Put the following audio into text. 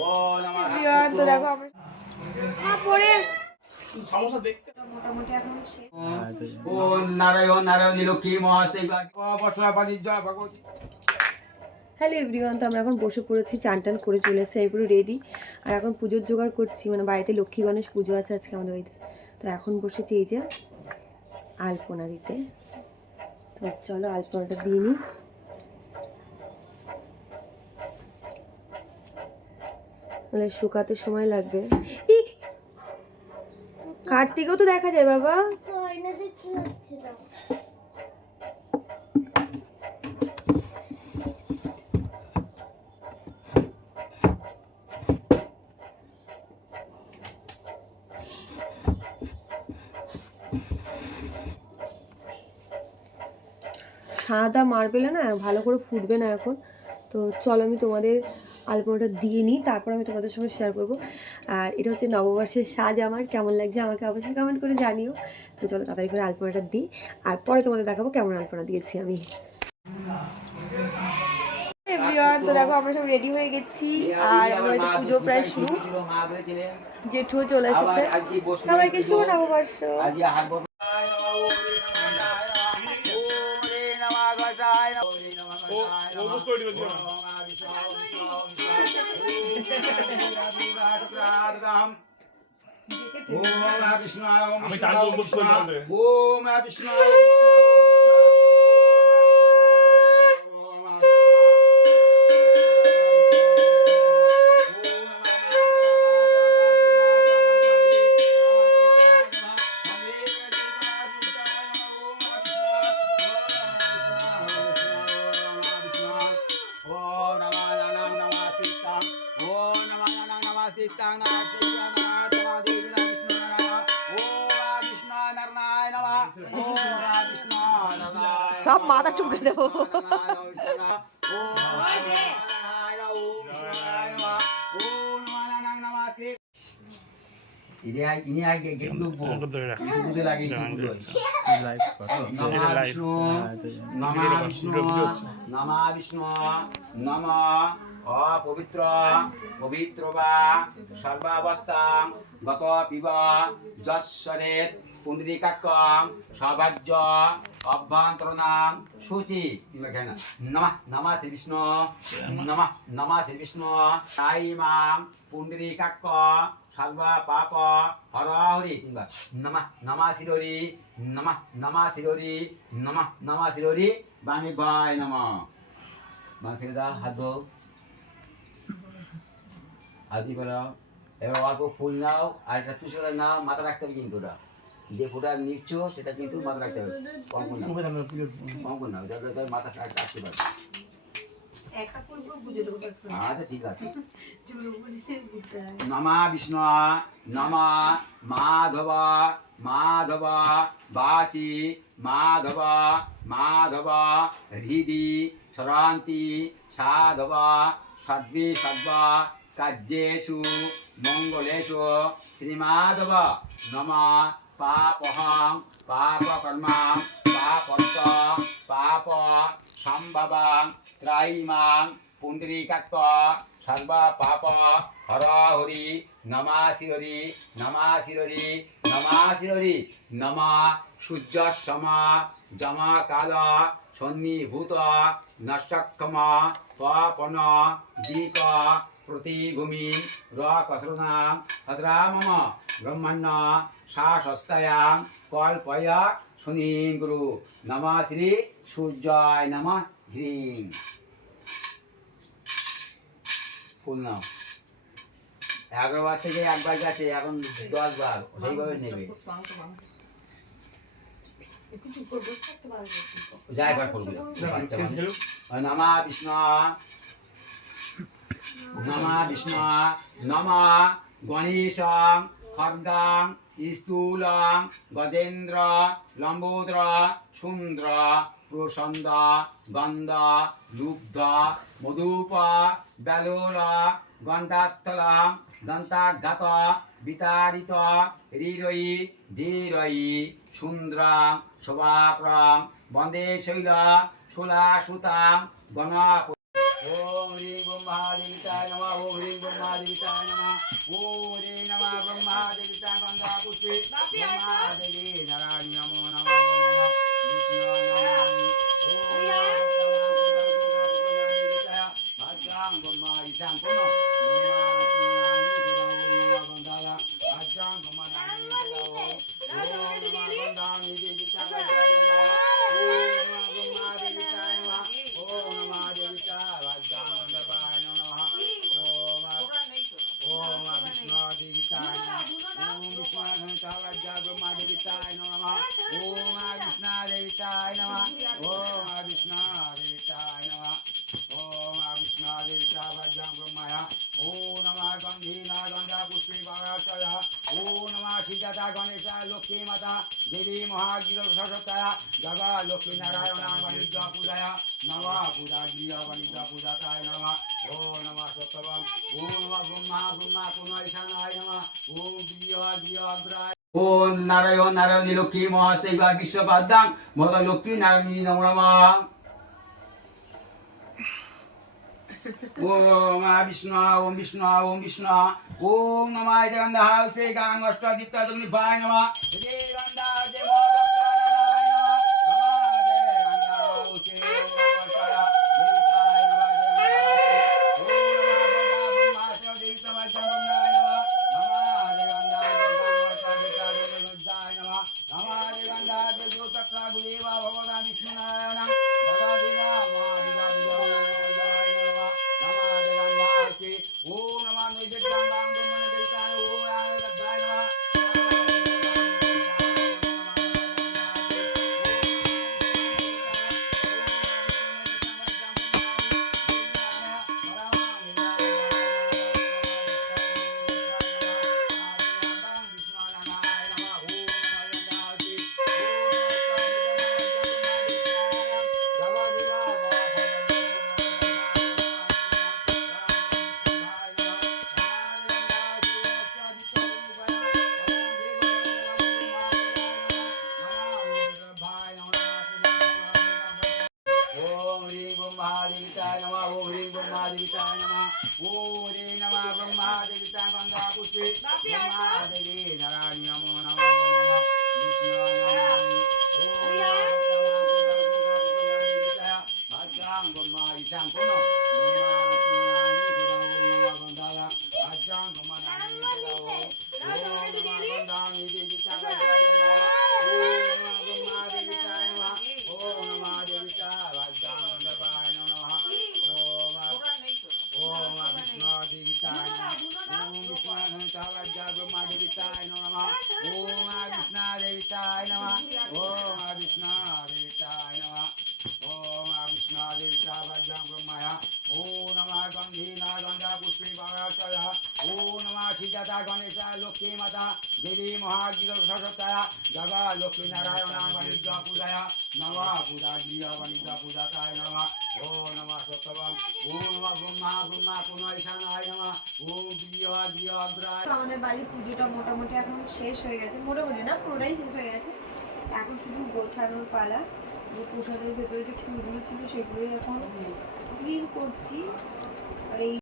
ও তো দেখো আমরা মা পড়ে। সমস্যা দেখতে মোটামুটি এখন শেষ ও নারায়ণ নারায়ণ লক্ষ্মী মহাশয় বসরা বাণিজ্য ভগবতী। হ্যালো এভরিওয়ান তো আমরা এখন বসে পড়েছি চান টান করে চলে এসেছি আমি পুরো রেডি আর এখন পুজোর জোগাড় করছি মানে বাড়িতে লক্ষ্মী গণেশ পুজো আছে আজকে আমাদের বাড়িতে। তো এখন বসেছি এই যে আলপনা দিতে। তো চলো আলপনাটা দিয়ে নিই। তাহলে শুকাতে সময় লাগবে! কার্তিকও তো দেখা যায় বাবা। সাদা মার্বেলে না ভালো করে ফুটবে না এখন। তো চলো আমি তোমাদের আলপনাটা দিয়ে নিই তারপর আমি তোমাদের সঙ্গে শেয়ার করব আর এটা হচ্ছে নববর্ষের সাজ আমার কেমন লাগছে আমাকে অবশ্যই কমেন্ট করে জানিও তো চলো তাড়াতাড়ি করে আলপনাটা দিই আর পরে তোমাদের দেখাবো কেমন আলপনা দিয়েছি আমি তো দেখো আমরা সব রেডি হয়ে গেছি আর আমার পুজো প্রায় শুরু জেঠুও চলে এসেছে সবাইকে শুভ নববর্ষ ও ও বুঝতে পারি বলছি না আমি টান তো বুঝতে পারি না। ওম বিষ্ণু সব মাথা টুকে দেবো ইনি আগে ইনি নমা বিষ্ণু নমা বিষ্ণু নমা বিষ্ণু নম অপবিত্র পবিত্র বা সর্বাবস্থাং গত পিব যশ্বরেত পুণ্ডরীকাক্কং সৌভাগ্য অভ্যন্তরণাং শুচি লেখে না নমঃ নমঃ শ্রী বিষ্ণু নমঃ নমঃ শ্রী বিষ্ণু তাই মাং পুণ্ডরীকাক্ক সর্ব পাপ হর হরি তিনবার। নমঃ নমঃ শিরোরি নমঃ নমঃ শিরোরি নমঃ নমঃ শিরোরি বাণী ভাই নমঃ। মা ফিরে দাও হাত ধো এবার অল্প ফুল নাও আর একটা তুষে নাও মাথা রাখতে হবে কিন্তু ওটা। যে ফোটা নিচ্ছ সেটা কিন্তু মাথা রাখতে হবে। কম করে নাও কম করে নাও মাথা রাখতে পারবে আচ্ছা ঠিক আছে। নমা বিষ্ণু নমা মাধব মাধব বাচি মাধব মাধব হৃদি সরান্তি সাধব সদ্মি সর্ব কার্যেষু মঙ্গলেষু শ্রীমাধব নম পাপহং পাপকর্মা পাপন্ত পাপ সম্ভবাং ত্রাইমাং পুণ্ডরীকাত্ম সর্ব পাপ হর হরি নমা শিররি নমা শিররি নমা শিররি নমা সূর্য সম যম কাল সন্নিভূত নষ্টক্ষম পপন দিক মম ব্রহ্মণ্য শাসস্তায়াম কল্পয় সুনীন গুরু নমা শ্রী সূর্যায় নম হ্রিং ফুল নাও এগারো বার থেকে একবার গেছে এখন দশ বার সেইভাবে নেবে। যা একবার করবে। বাচ্চা মানুষ নমা বিষ্ণু নমা বিষ্ণু নমা গণেশং খর্গাং স্থূলং গজেন্দ্র লম্বোদ্র সুন্দ্র প্রসন্দ গন্ধ লুব্ধ মধুপ বেলোল গন্ধাস্থলং দন্তাঘাত বিতাড়িত হৃরয়ী ধীরয়ী সুন্দ্রং শোভাক্রং বন্দে শৈল শোলা সুতাং গণ ওম হ্রিং ওম ব্রহ্মাদেবিতায় নমঃ ওম হ্রিং ব্রহ্মাদেবিতায় নমঃ ওম হ্রিং নমঃ ব্রহ্মাদেবিতায় গন্ধা পুষ্পে ব্রহ্মাদেবী নারায়ণী দেবী মহাগির সরস্বতায় জগা লক্ষ্মী নারায়ণ বাণিজ্য পূজায় নম পূজা গৃহ বাণিজ্য পূজাতায় নম ও নম সত্যবাম ওম নম ব্রহ্মা ব্রহ্মা পুনঃ ঈশানায় নম ওম গৃহ গৃহগ্রায় ওম নারায়ণ নারায়ণী লক্ষ্মী মহাশৈবা বিশ্বপাদ্যাং মদ লক্ষ্মী নারায়ণী নম নমঃ ওম বিষ্ণু ওম বিষ্ণু ওম বিষ্ণু ওম নমায় গন্ধা ब्रह्मादेविताय नमः ओम ह्रीं ब्रह्मादेविताय नमः ओम ह्रीं नमः ब्रह्मादेविताय गंगा पुष्पे ब्रह्मादेवी नारायणी লক্ষ্মী দেবী মহাগির সরস্বতায়া জগা লক্ষ্মী নারায়ণ বাণিজ্য পূজায়া নমা পূজা গৃহ বাণিজ্য পূজাতায় নমা ও নমা সত্যবাম ও নমা ব্রহ্মা ব্রহ্মা কোন ঈশানায় নমা ও গৃহ গৃহ অগ্রায় আমাদের বাড়ির পুজোটা মোটামুটি এখন শেষ হয়ে গেছে। মোটামুটি না, পুরোটাই শেষ হয়ে গেছে। এখন শুধু গোছানোর পালা। প্রসাদের ভেতরে যে ফুলগুলো ছিল সেগুলোই এখন ক্লিন করছি। আর এই